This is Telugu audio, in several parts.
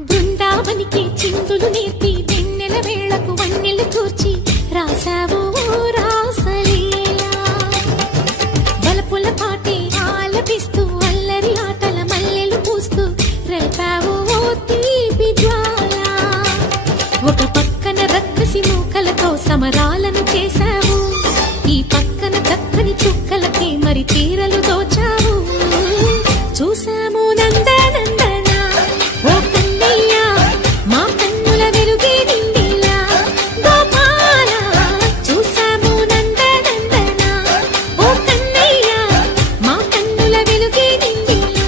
బృందావనికి చిందులు నేర్పి వెన్నెల వేళకు వన్నెలు కూర్చి రాసావు రాసలీలా బలపుల పాటి ఆలపిస్తూ అల్లరి ఆటల మల్లెలు పూస్తూ రేపావు తీపి జ్వాల ఒక పక్కన రక్కసి మూకలతో సమరాలను చేశావు ఈ పక్కన చక్కని చుక్కలకి మరి తీరలు దోచావు చూసాము నందనందన ఓ కన్నయ్య మా కన్నుల వెలుగే నిండిలా గోపాల చూసాము నందనందన ఓ కన్నయ్య మా కన్నుల వెలుగే నిండిలా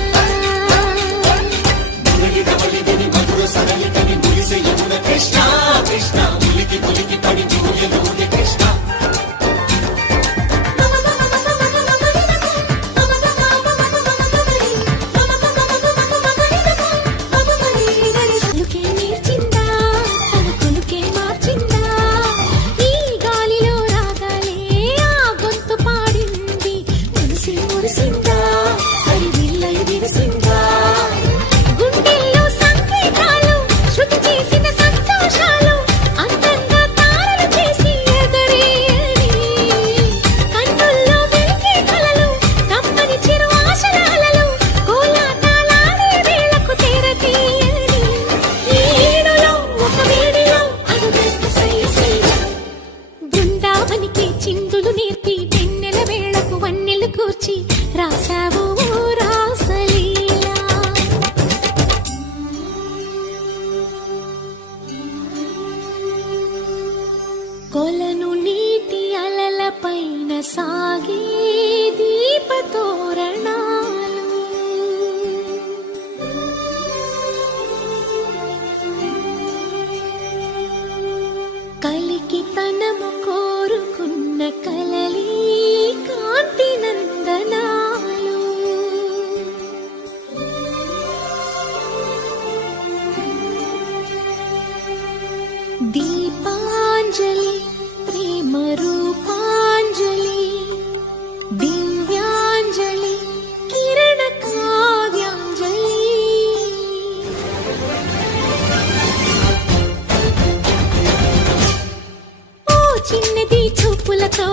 కృష్ణ కృష్ణ ఉలికి పులికి పడి కృష్ణ చిందులు నేర్పి వెన్నెల వేళకు వన్నెలు కూర్చి రాసావు రాసలీలా కొలను నీటి అలల పైన సాగే దీపతోరణాలు కలికి తనము కోరుకున్న కలలి కాంతి నందనాలు దీపాంజలి ప్రేమ రూపాంజలి దివ్యాంజలి కిరణ కావ్యాంజలి చిన్నది చూపులతో